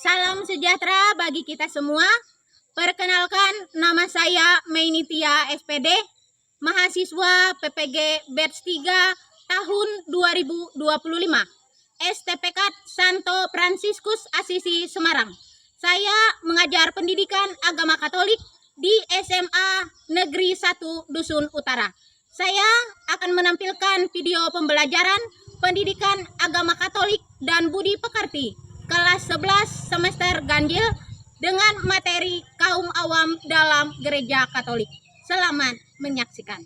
Salam sejahtera bagi kita semua. Perkenalkan, nama saya Meinitia SPD, mahasiswa PPG Batch 3 tahun 2025, STPK Santo Fransiskus Asisi Semarang. Saya mengajar pendidikan agama Katolik di SMA Negeri 1 Dusun Utara. Saya akan menampilkan video pembelajaran pendidikan agama Katolik dan budi pekerti kelas 11 semester ganjil dengan materi kaum awam dalam gereja Katolik. Selamat menyaksikan.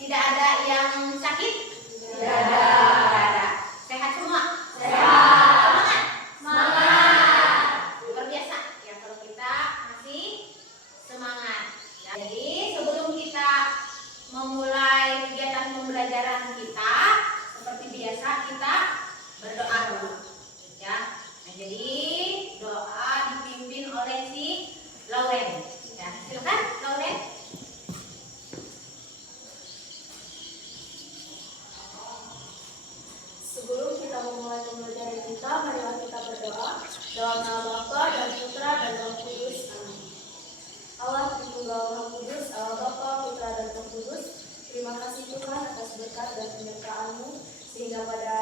Tidak ada yang sakit? Tidak ada. Sehat semua? Sehat. Semangat? Semangat. Luar biasa ya kalau kita masih semangat. Ya, jadi sebelum kita memulai kegiatan pembelajaran kita, seperti biasa kita berdoa dulu. Ya. Nah, jadi doa dipimpin oleh si Lauren. Ya, silakan Lauren. Sebelum kita memulai pembelajaran kita, marilah kita berdoa dalam nama Bapa dan Putra dan Roh Kudus. Amin. Allah Tritunggal Maha Kudus, Allah Bapa, Putra dan Roh Kudus, terima kasih Tuhan atas berkat dan penyertaan-Mu sehingga pada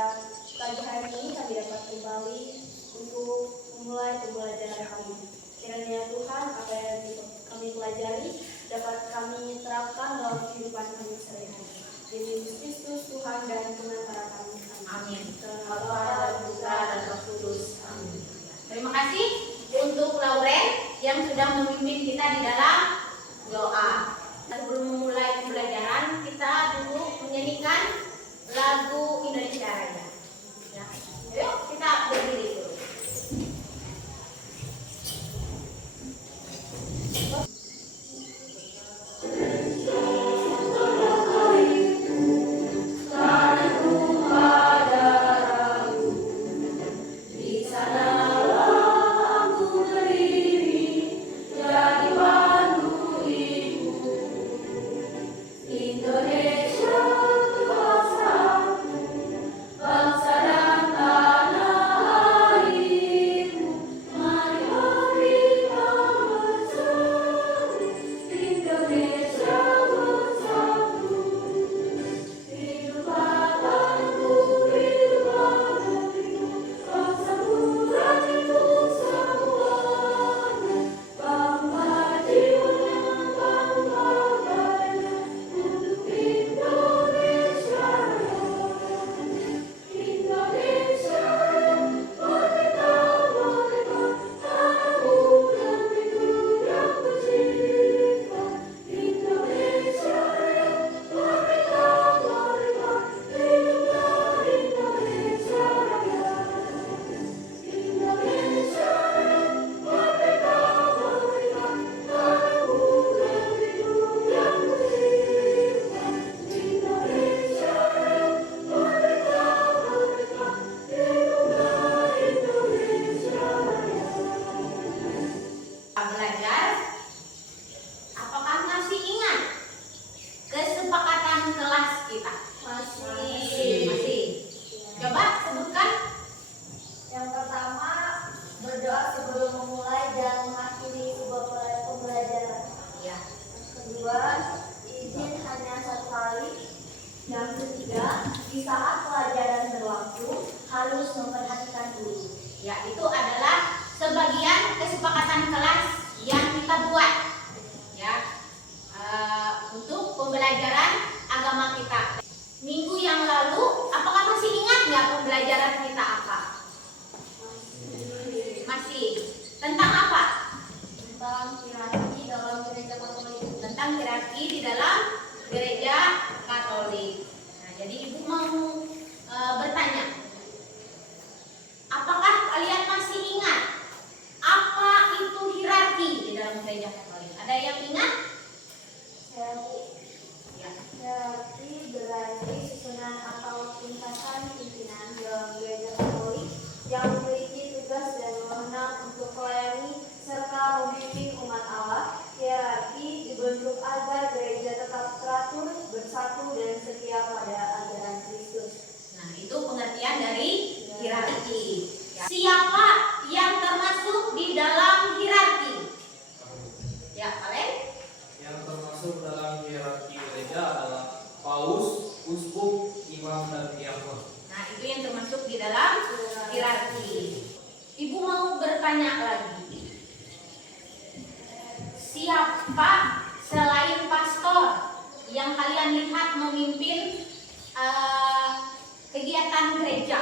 pagi hari ini kami dapat kembali untuk memulai pembelajaran kami. Kiranya Tuhan apa yang kami pelajari dapat kami terapkan dalam kehidupan kami sehari-hari. Demi Yesus Kristus Tuhan dan Penantara kami. Amin. Bapa dan Putra dan Roh Kudus. Amin. Terima kasih untuk Lauren yang sudah memimpin kita di dalam doa. Sebelum memulai pembelajaran, kita dulu menyanyikan lagu Indonesia Raya. Ya. Yuk kita berdiri dulu. Belajar, apakah masih ingat kesepakatan kelas kita? Masih. Coba sebutkan. Yang pertama, berdoa sebelum memulai dan mengakhiri sebuah pembelajaran. Ya. Yang kedua, izin hanya satu kali. Yang ketiga, di saat pelajaran berlangsung harus memperhatikan guru. Ya, itu adalah sebagian kesepakatan kelas yang kita buat. Ya. Untuk pembelajaran agama kita. Minggu yang lalu, apakah masih ingat nggak pembelajaran kita apa? Masih. Tentang apa? Tentang hierarki dalam gereja Katolik. Tentang hierarki di dalam gereja Katolik. Nah, jadi Ibu mau bertanya hierarki. Ibu mau bertanya lagi. Siapa selain pastor yang kalian lihat memimpin kegiatan gereja?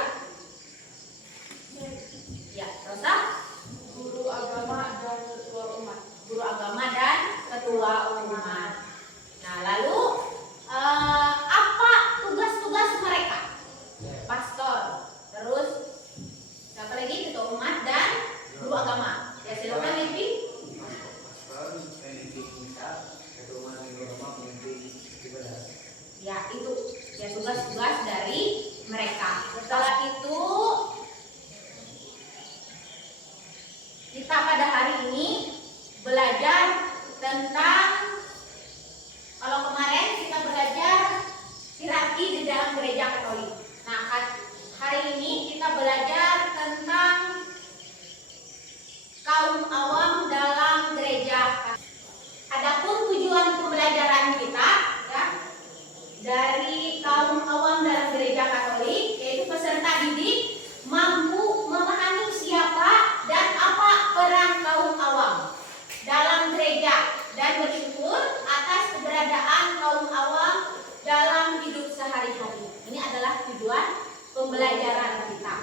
Ya, Rosa? Guru agama dan ketua umat. Guru agama dan ketua umat. Nah, lalu apa tugas-tugas mereka? Pastor, terus siapa lagi? Ketua umat dan guru agama. Ya, silakan Livi. Ya, itu ya tugas-tugas dari mereka. Setelah itu kita pada hari ini belajar tentang, kalau kemarin kita belajar hierarki di dalam gereja Katolik. Nah, hari ini kita belajar tentang kaum awam dalam gereja Katolik. Adapun tujuan pembelajaran kita ya, dari kaum awam dalam gereja Katolik, yaitu peserta didik mampu memahami siapa dan apa peran kaum awam dalam gereja dan bersyukur atas keberadaan kaum awam dalam hidup sehari-hari. Ini adalah tujuan pembelajaran kita.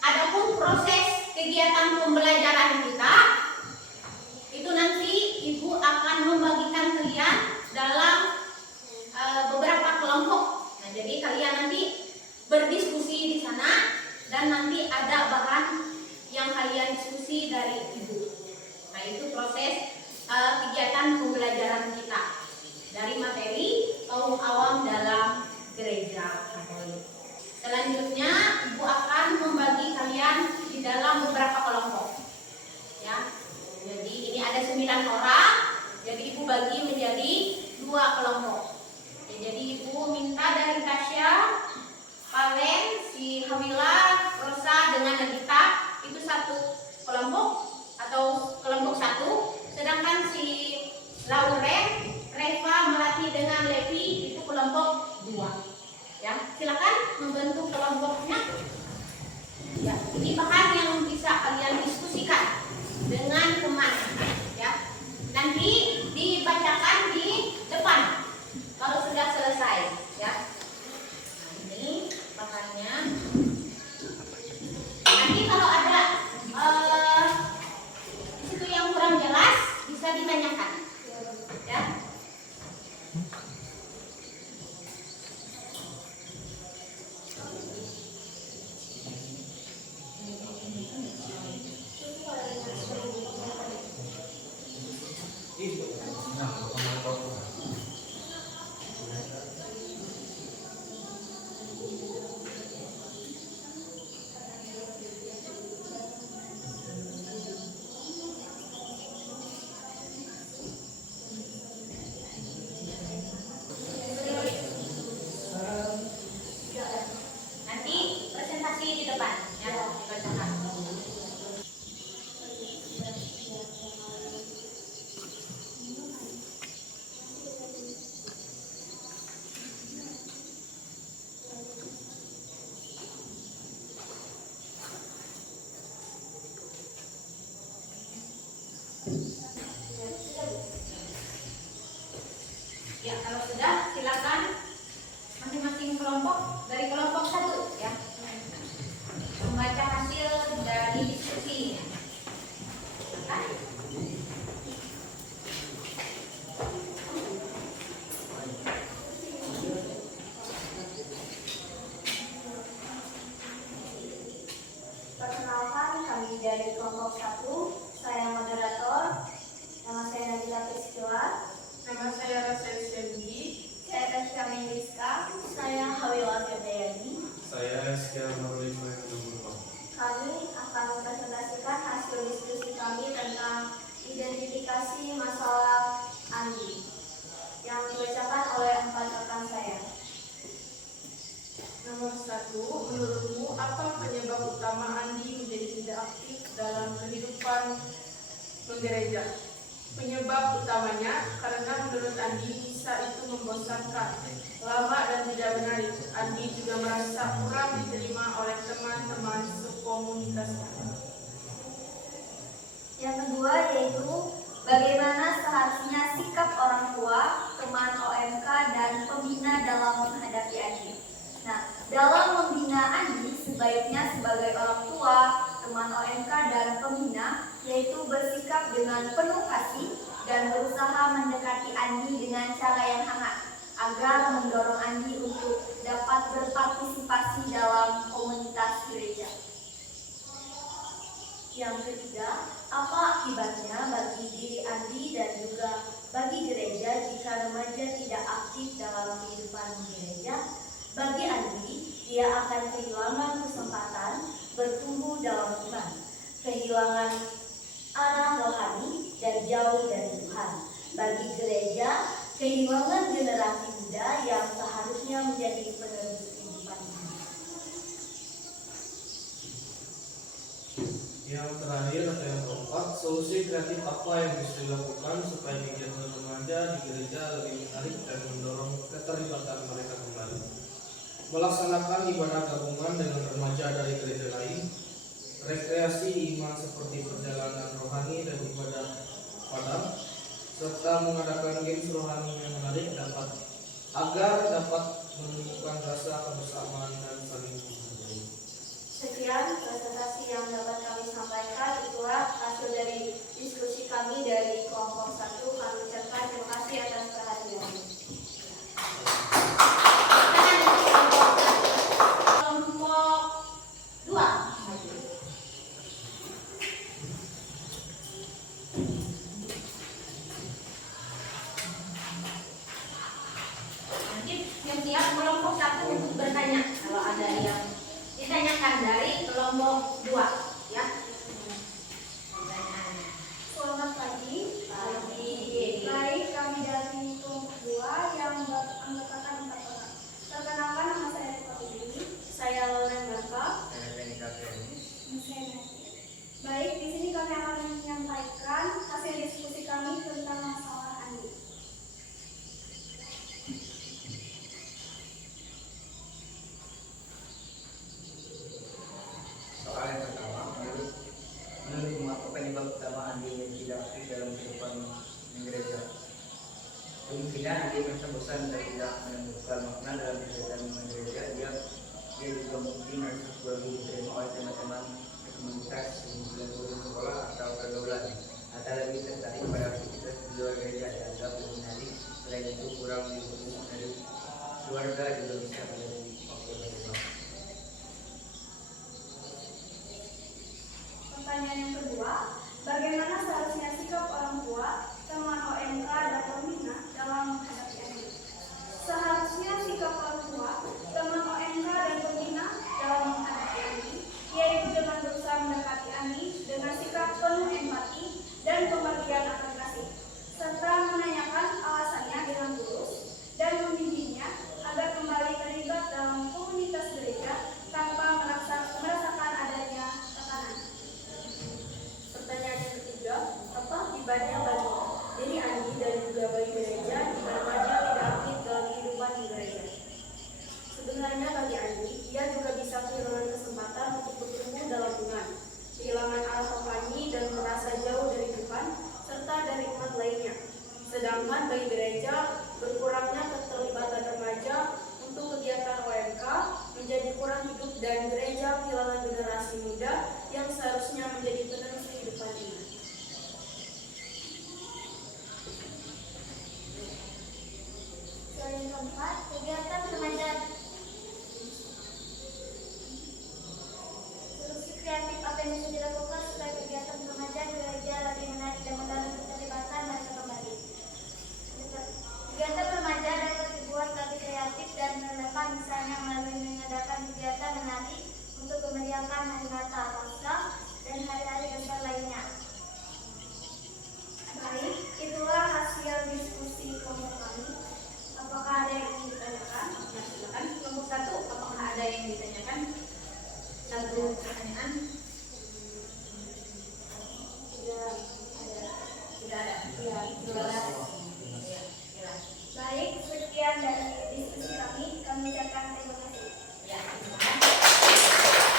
Adapun proses kegiatan pembelajaran kita itu nanti Ibu akan membagikan kalian dalam beberapa kelompok. Nah, jadi kalian nanti berdiskusi di sana dan nanti ada bahan yang kalian diskusi dari Ibu. Nah, itu proses kegiatan pembelajaran kita dari materi kaum awam dalam gereja Katolik. Selanjutnya Ibu akan membagi kalian di dalam beberapa kelompok. Ya. Jadi ini ada 9 orang. Jadi Ibu bagi menjadi 2 kelompok. Ya, jadi Ibu minta dari Tasya, Palen, si Hawila, Rosa dengan Nagita itu satu kelompok atau kelompok 1. Sedangkan si Lauren, Reva, Melati dengan Levi itu kelompok 2. Ya, silakan membentuk kelompoknya. Ya, ini bahan yang bisa kalian diskusikan dengan teman. Ya, nanti dibacakan di depan kalau sudah selesai. Ya, nah, ini bahannya. Nanti kalau ada di situ yang kurang jelas bisa ditanyakan. Ya. Nanti presentasi di depan ya, dibacakan. Ya, kalau sudah silakan masing-masing kelompok dari kelompok 1 ya membaca hasil dari diskusi. Silakan. Perkenalkan, kami dari kelompok 1. Saya moderator. Nama saya Nabila Priscila. Nama saya Rasel Syendi. Saya Tasya Meliska. Saya Hawila Firdayani. Saya Eskia Nurul Ibrahim. Kami akan mempresentasikan hasil diskusi kami tentang identifikasi masalah Andi yang dibacakan oleh 4 rekan saya. Nomor 1, menurutmu apa penyebab utama Andi menjadi tidak aktif dalam kehidupan bergereja? Penyebab utamanya karena menurut Andi misa itu membosankan, lama dan tidak menarik. Andi juga merasa kurang diterima oleh teman-teman komunitasnya. Yang kedua yaitu bagaimana seharusnya sikap orang tua, teman OMK, dan pembina dalam menghadapi Andi. Nah, dalam membina Andi sebaiknya sebagai orang tua, teman OMK, dan pembina yaitu bersikap dengan penuh kasih dan berusaha mendekati Andi dengan cara yang hangat agar mendorong Andi untuk dapat berpartisipasi dalam komunitas gereja. Yang ketiga, apa akibatnya bagi diri Andi dan juga bagi gereja jika remaja tidak aktif dalam kehidupan gereja? Bagi Andi, dia akan kehilangan kesempatan bertumbuh dalam iman, kehilangan arah rohani, dan jauh dari Tuhan. Bagi gereja, kehilangan generasi muda yang seharusnya menjadi penerus kehidupan ini. Yang terakhir atau yang keempat, solusi kreatif apa yang bisa dilakukan supaya kegiatan remaja di gereja lebih menarik dan mendorong keterlibatan mereka kembali. Melaksanakan ibadah gabungan dengan remaja dari gereja lain, rekreasi iman seperti perjalanan rohani dan ibadah padang, serta mengadakan games rohani yang menarik agar dapat menumbuhkan rasa kebersamaan dan saling menghargai. Sekian presentasi yang dapat kami sampaikan. Itulah hasil dari diskusi kami dari kelompok 1. Kami ucapkan terima kasih atas perhatiannya. Kelompok 2. Nanti yang siap kelompok 1 untuk bertanya kalau ada yang ditanyakan dari kelompok 2, ya. Pertanyaannya. Selamat pagi. Baik, kami dari kelompok 2 yang beranggotakan 4 orang. Perkenalkan, nama saya Eko Tudini. Saya Lauren Barka. Baik, di sini kami akan menyampaikan hasil diskusi kami tentang masalah Andi. Soal yang pertama, menurut penyebab utama Andi yang tidak aktif dalam kehidupan gereja. Kemungkinan Andi merasa bosan dan tidak menemukan makna dalam kegiatan gereja. Dia juga mungkin merasa baru diterima oleh teman-teman komunitas, kemudian guru sekolah atau pergaulan, atau lebih tertarik pada aktivitas di luar gereja dan anggap lebih menarik. Selain itu, kurang didukung dari keluarga juga bisa menjadi faktor penyebab. Pertanyaan yang kedua, bagaimana seharusnya sikap orang tua, teman OMK, dan pembina dalam menghadapi Andi? Seharusnya sikap orang tua, teman OMK, dan pembina dalam menghadapi Andi yaitu dengan berusaha mendekati Andi dengan sikap penuh empati dan pembagian akan kasih, serta menanyakan alasannya dengan tulus dan membimbingnya agar kembali terlibat dalam komunitas gereja tanpa merasakan adanya tekanan. Pertanyaan yang ketiga, apa akibatnya bagi diri Andi dan juga bagi gereja jika remaja tidak aktif dalam kehidupan di gereja? Sebenarnya bagi Andi, ia juga bisa kehilangan kesempatan untuk bertumbuh dalam iman, kehilangan arah rohani dan merasa jauh dari Tuhan serta dari umat lainnya. Sedangkan bagi gereja, berkurangnya keterlibatan remaja untuk kegiatan OMK menjadi kurang hidup dan gereja kehilangan generasi muda yang seharusnya menjadi penerus kehidupan ini. Yang keempat, kegiatan remaja. Solusi kreatif apa yang bisa dilakukan supaya kegiatan remaja gereja lebih menarik dan mendorong keterlibatan mereka kembali? Kegiatan remaja dapat dibuat lebih kreatif dan relevan, misalnya melalui mengadakan kegiatan menari untuk memeriahkan hari Natal, Paskah, dan hari-hari besar lainnya. Baik, itulah hasil diskusi kelompok kami. Apakah ada yang ingin ditanyakan? Nah, silakan kelompok 1, apakah ada yang ditanyakan? Satu pertanyaan. Tidak ada. Tidak ada. Ya, Jelas. ya. Baik, sekian dari diskusi kami. Kami ucapkan terima kasih. Ya, terima kasih.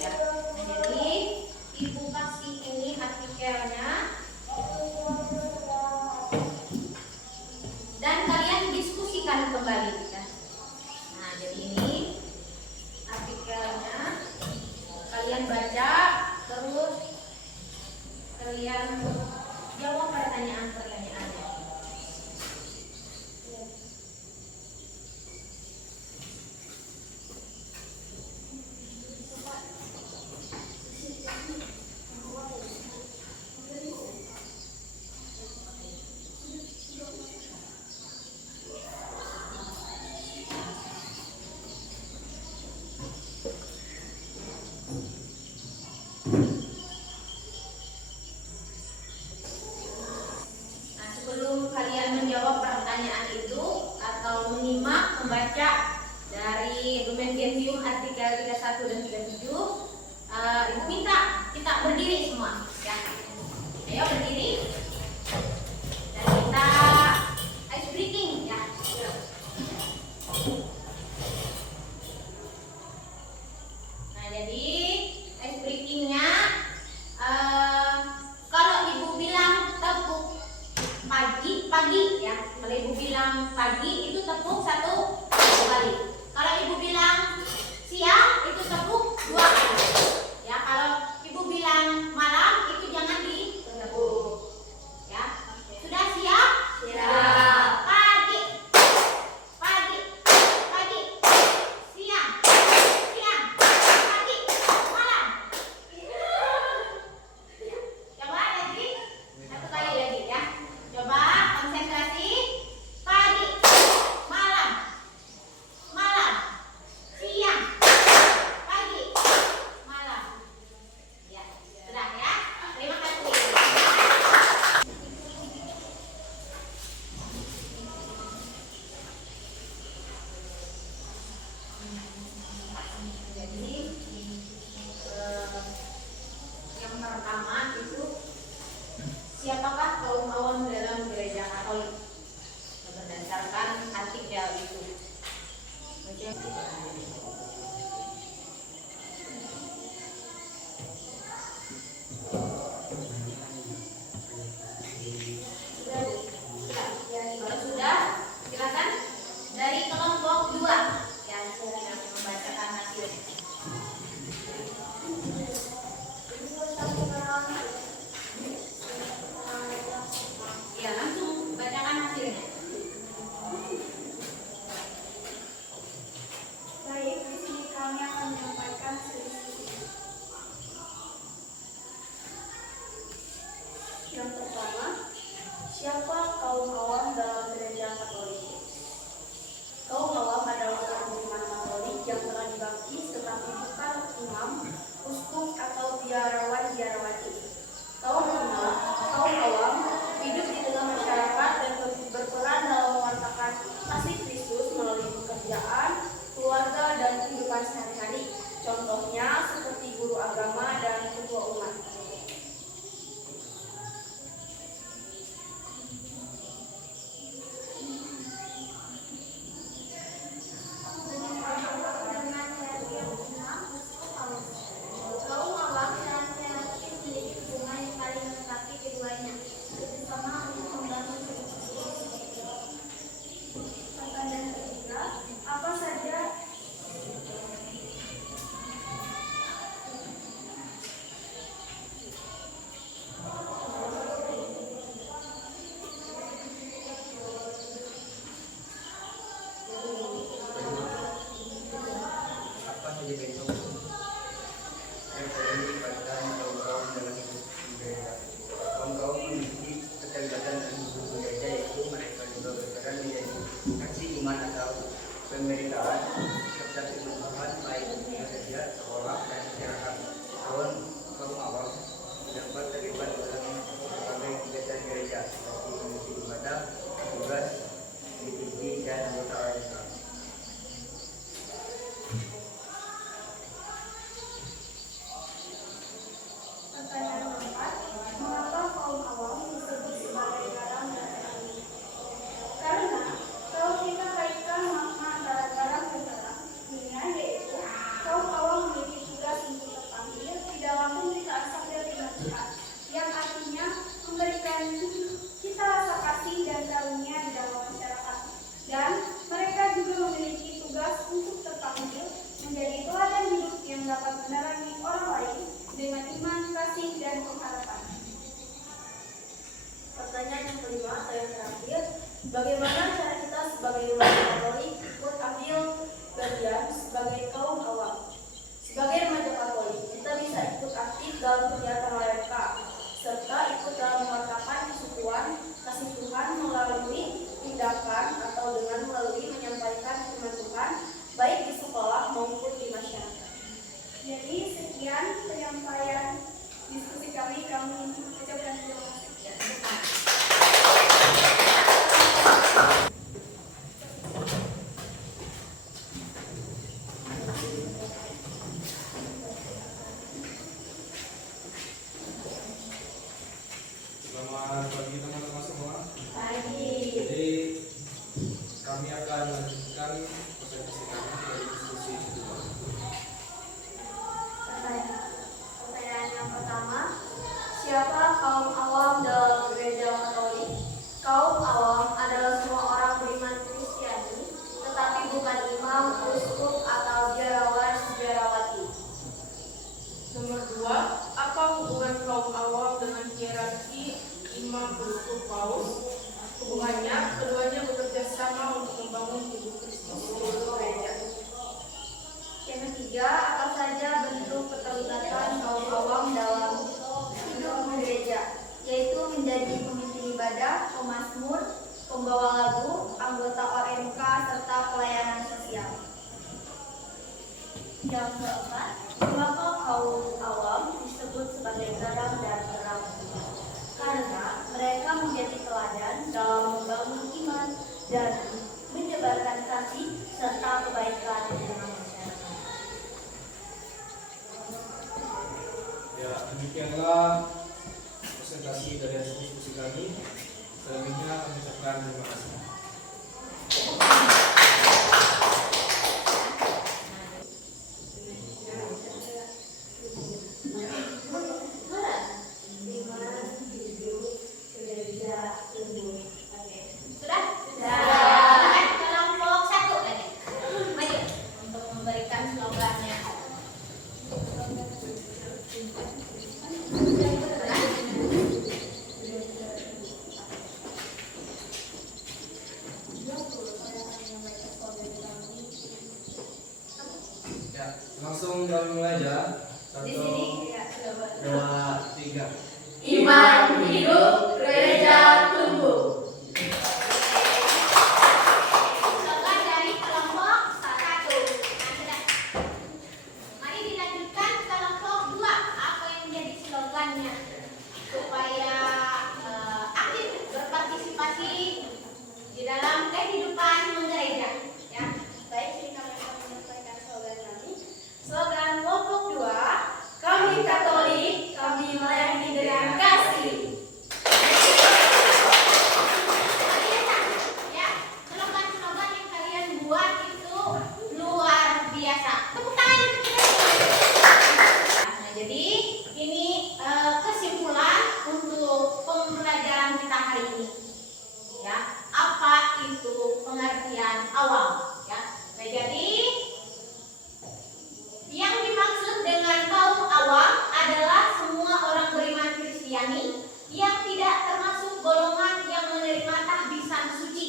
ya. Nah, jadi Ibu kasih ini artikelnya dan kalian diskusikan kembali ya. Nah, jadi ini artikelnya kalian baca terus kalian jawab pertanyaan-pertanyaannya. Nah, sebelum kalian menjawab pertanyaan itu atau menyimak membaca dari Lumen Gentium artikel 31 dan 37, Ibu minta kita berdiri semua ya. Ayo berdiri dan kita ice breaking ya. Nah, jadi ice breakingnya kalau Ibu bilang tepuk pagi ya. Kalau Ibu bilang pagi itu tepuk 1 kali. Kalau Ibu bilang siang itu tepuk 2 kali. Ya, kalau Ibu bilang malam itu jangan ditepuk. Ya. Sudah siap? Siap. Pagi. Pagi. Pagi. Siang. Siang. Pagi. Bagaimana cara kita sebagai remaja Katolik ikut ambil bagian sebagai kaum awam? Sebagai remaja Katolik, kita bisa ikut aktif dalam kegiatan LMK, serta ikut dalam pengakraban kesukuan kasih Tuhan melalui tindakan atau dengan melalui menyampaikan firman Tuhan, baik di sekolah maupun di masyarakat. Jadi sekian penyampaian diskusi kami ucapkan terima kasih. Selamat pagi teman-teman semua. Pagi. Jadi kami akan melanjutkan presentasi kami dari diskusi kedua. Pertanyaan yang pertama, siapa kaum awam dalam gereja Katolik? Kaum awam adalah semua orang beriman Kristiani, tetapi bukan imam, uskup, atau biarawan biarawati. Nomor 2, apa hubungan kaum awam dengan hierarki imam, uskup, paus? Hubungannya, keduanya bekerja sama untuk membangun tubuh Kristus yaitu gereja. Yang ketiga, apa saja bentuk keterlibatan kaum awam dalam hidup gereja, yaitu menjadi pemimpin ibadah, pemazmur, pembawa lagu, anggota OMK, serta pelayanan sosial. Yang keempat, mengapa kaum awam disebut sebagai garam dan terang? Karena mereka menjadi teladan dalam membangun iman dan menyebarkan kasih serta kebaikan di tengah masyarakat. Ya, demikianlah presentasi dari hasil diskusi kami. Selebihnya kami ucapkan terima kasih. Sudah? Silakan kelompok 1 tadi. Maju untuk memberikan slogannya. Ya, langsung kami mulai ya. Di 1, sini ya, coba. 2, 3. Iman hidup, gereja tumbuh. Slogan dari kelompok 1. Nah, sudah. Mari dilanjutkan ke kelompok 2. Apa yang menjadi slogannya? Supaya aktif berpartisipasi di dalam kehidupan menggereja. Ya. Baik, jadi kami akan menyampaikan slogan kami. Slogan kelompok 2, kami Katolik, kami melayani dengan kasih. Ya, slogan-slogan yang kalian buat itu luar biasa. Tepuk tangan untuk kita. Nah, jadi ini kesimpulan untuk pembelajaran kita hari ini. Ya, apa itu pengertian awam? Ya, nah, jadi yang dimaksud dengan kaum awam adalah semua orang beriman Kristiani yang tidak termasuk golongan yang menerima tahbisan suci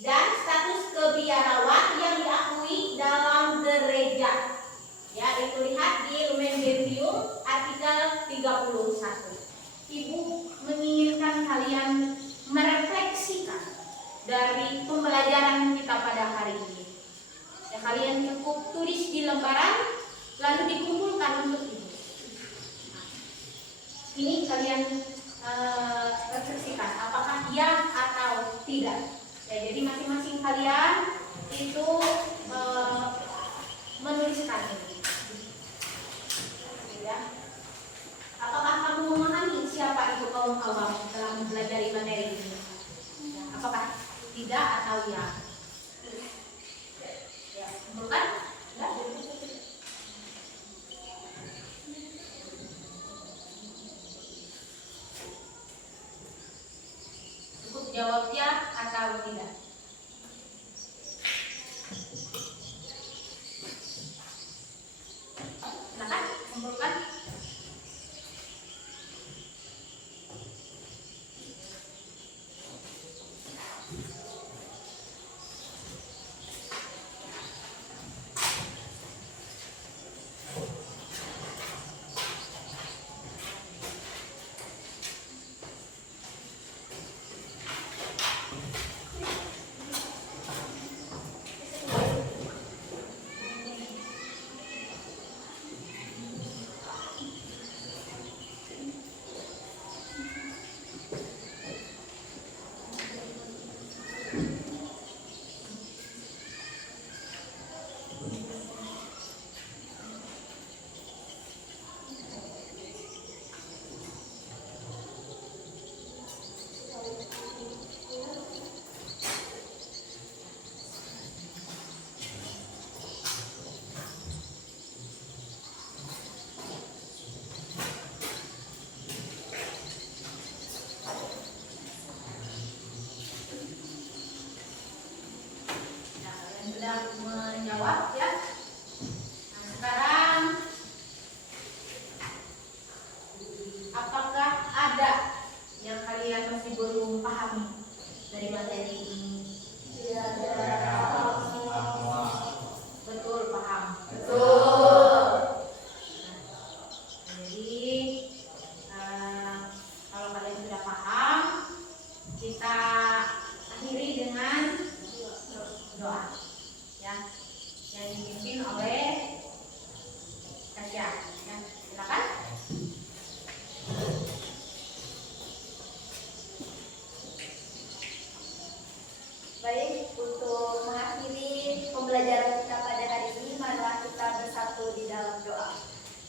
dan status kebiarawan yang diakui dalam gereja. Ya, itu lihat di Lumen Gentium artikel 31. Ibu menginginkan kalian merefleksikan dari pembelajaran kita pada hari ini. Ya, kalian cukup tulis di lembaran lalu dikumpulkan untuk ibu. Ini kalian refleksikan apakah ya atau tidak. Ya, jadi masing-masing kalian itu menuliskan ini. Ya. Apakah kamu memahami siapa itu kaum awam dalam mempelajari materi ini? Ya, apakah tidak atau ya? Ya, bukan? Ya. Cukup jawab ya atau tidak. Silakan kumpulkan.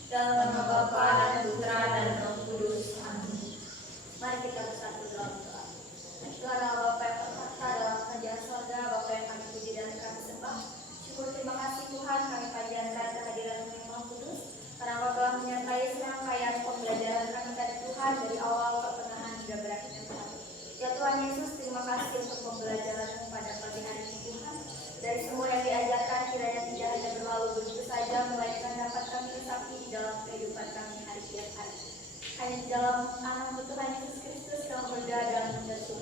Dalam nama Bapa dan Putra dan Roh Kudus. Amin. Mari kita bersatu dalam doa. Tuhan Allah Bapa yang berkata dalam kerajaan sorga, Bapa yang kami puji dan kami sembah. Syukur terima kasih Tuhan, kami panjatkan kehadiran yang Maha Kudus, karena Engkau telah menyertai serangkaian pembelajaran kami tadi Tuhan dari awal pertengahan hingga berakhirnya Tuhan. Ya Tuhan Yesus, terima kasih untuk pembelajaran pada pagi hari ini Tuhan. Dari semua yang diajarkan kiranya tidak hanya berlalu begitu saja, melainkan dapat kami resapi di dalam kehidupan kami hari tiap hari. Hanya di dalam Anak Tuhan Yesus Kristus yang berdoa dan bersyukur.